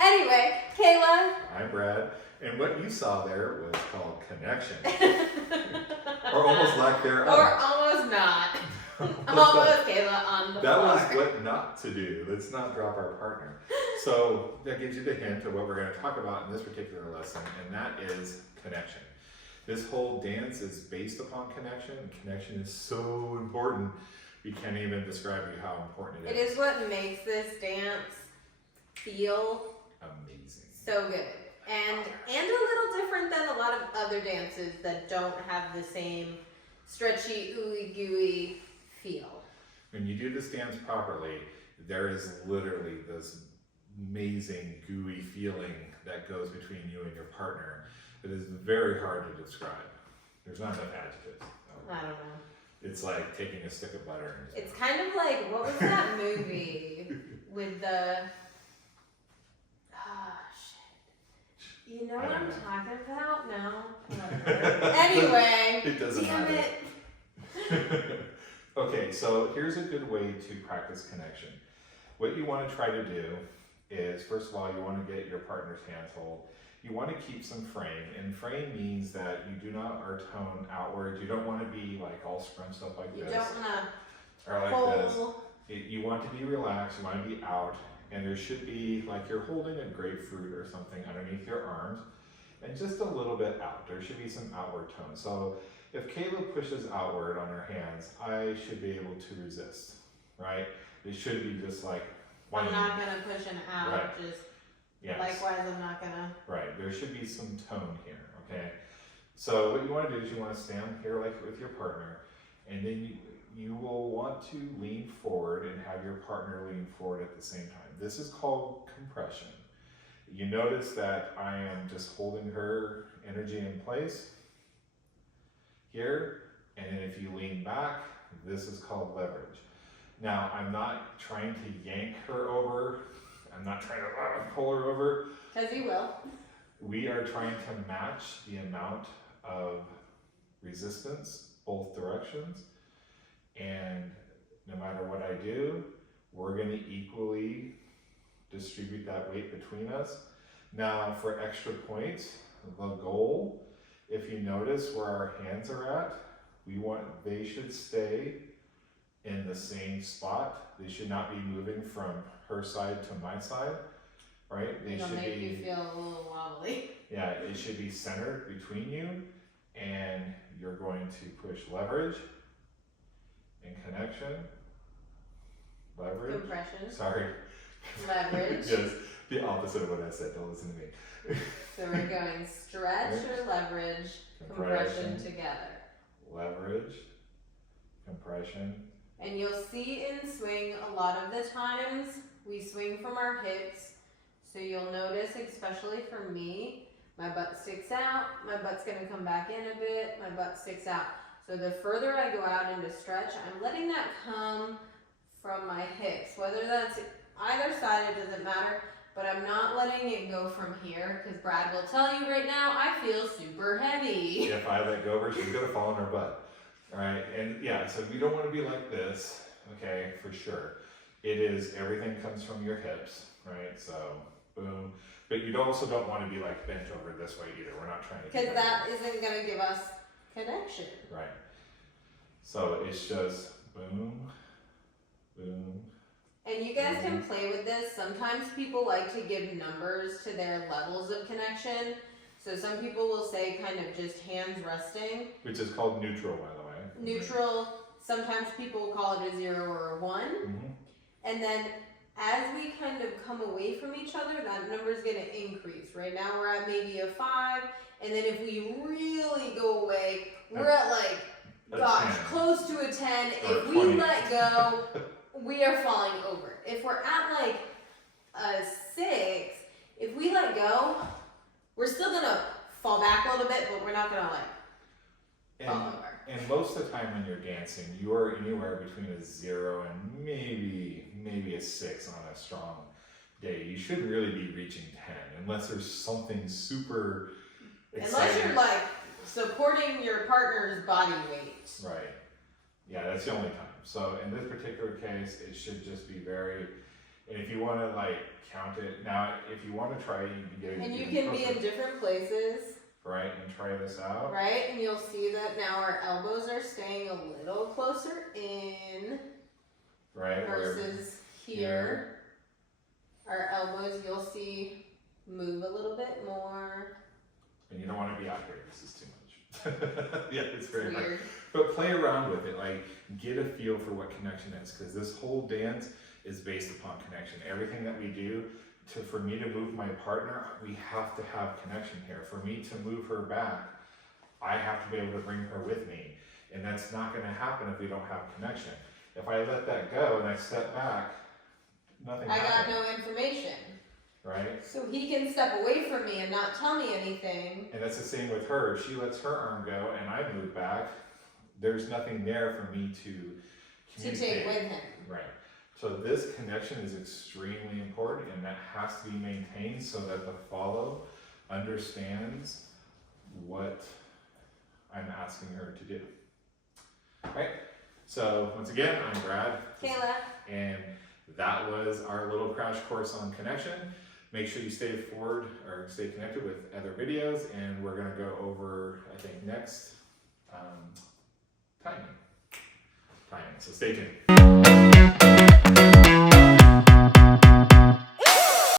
Anyway, Kayla. I'm Brad. And what you saw there was called connection. Or almost lack thereof. Or almost not. Almost Kayla on the That floor. was what not to do. Let's not drop our partner. So that gives you the hint of what we're going to talk about in this particular lesson, and that is connection. This whole dance is based upon connection. Connection is so important. We can't even describe to you how important it is. It is what makes this dance feel amazing. So good. And a little different than a lot of other dances that don't have the same stretchy, ooey gooey feel. When you do this dance properly, there is literally this amazing gooey feeling that goes between you and your partner. It is very hard to describe. There's not enough adjectives. I don't know. It's like taking a stick of butter. And it's kind of like, what was that movie with the... You know what I'm talking about? No? Anyway, it doesn't damn matter. it. Okay, so here's a good way to practice connection. What you want to try to do is, first of all, you want to get your partner's hands hold. You want to keep some frame, and frame means that you do not are tone outward. You don't want to be like all scrunched up like this. You don't want to or like hold. this. You want to be relaxed, you want to be out. And there should be, like you're holding a grapefruit or something underneath your arms, and just a little bit out. There should be some outward tone. So if Kayla pushes outward on her hands, I should be able to resist, right? It should be just like... I'm not going to push an out, right. Just yes. Likewise, I'm not going to... Right, there should be some tone here, okay? So what you want to do is you want to stand here like with your partner, and then you will want to lean forward and have your partner lean forward at the same time. This is called compression. You notice that I am just holding her energy in place here, and then if you lean back, this is called leverage. Now, I'm not trying to yank her over. I'm not trying to pull her over. Because you will. We are trying to match the amount of resistance, both directions. And no matter what I do, we're going to equally distribute that weight between us. Now, for extra points, the goal, if you notice where our hands are at, they should stay in the same spot. They should not be moving from her side to my side, right? It'll make you feel a little wobbly. Yeah, it should be centered between you, and you're going to push leverage and connection, leverage. Compression. Sorry. Leverage. Yes, the opposite of what I said. Don't listen to me. So we're going stretch or leverage, compression together. Leverage, compression. And you'll see in swing, a lot of the times, we swing from our hips. So you'll notice, especially for me, my butt sticks out, my butt's gonna come back in a bit, my butt sticks out. So the further I go out into stretch, I'm letting that come from my hips. Whether that's either side, it doesn't matter, but I'm not letting it go from here, because Brad will tell you right now, I feel super heavy. If I let go of her, she's gonna fall on her butt. All right, and yeah, so we don't want to be like this, okay, for sure. It is, everything comes from your hips, right? So, boom. But you also don't want to be like bent over this way either. We're not trying to. Because that isn't going to give us connection. Right. So it's just boom, boom. And you guys can play with this. Sometimes people like to give numbers to their levels of connection. So some people will say kind of just hands resting. Which is called neutral, by the way. Neutral. Sometimes people will call it a 0 or a 1. Mm-hmm. And then as we kind of come away from each other, that number is going to increase. Right now we're at maybe a 5. And then if we really go away, we're at like, gosh, 10. close to a 10. Or If 20. we let go, we are falling over. If we're at like a 6, if we let go, we're still going to fall back a little bit, but we're not going to like fall over. And most of the time when you're dancing, you are anywhere between a 0 and maybe a 6 on a strong day. You shouldn't really be reaching 10 unless there's something super exciting. Unless you're like supporting your partner's body weight. Right. Yeah, that's the only time. So in this particular case, it should just be very And if you want to like count it, now if you want to try it, you can get it. And you even can be closer, in different places, right, and try this out. right? And you'll see that now our elbows are staying a little closer in Right. versus here. Our elbows, you'll see, move a little bit more. And you don't want to be out here. This is too much. Yeah, it's very hard. Weird. But play around with it. Like, get a feel for what connection is, because this whole dance is based upon connection. Everything that we do, for me to move my partner, we have to have connection here. For me to move her back, I have to be able to bring her with me. And that's not going to happen if we don't have connection. If I let that go and I step back, nothing I got happens. no information. Right? So he can step away from me and not tell me anything. And that's the same with her. If she lets her arm go and I move back, there's nothing there for me to communicate. To take with him. Right. So this connection is extremely important, and that has to be maintained so that the follow understands what I'm asking her to do. Right? So once again, I'm Brad. Kayla. And that was our little crash course on connection. Make sure you stay forward or stay connected with other videos, and we're going to go over, I think, next timing. So stay tuned.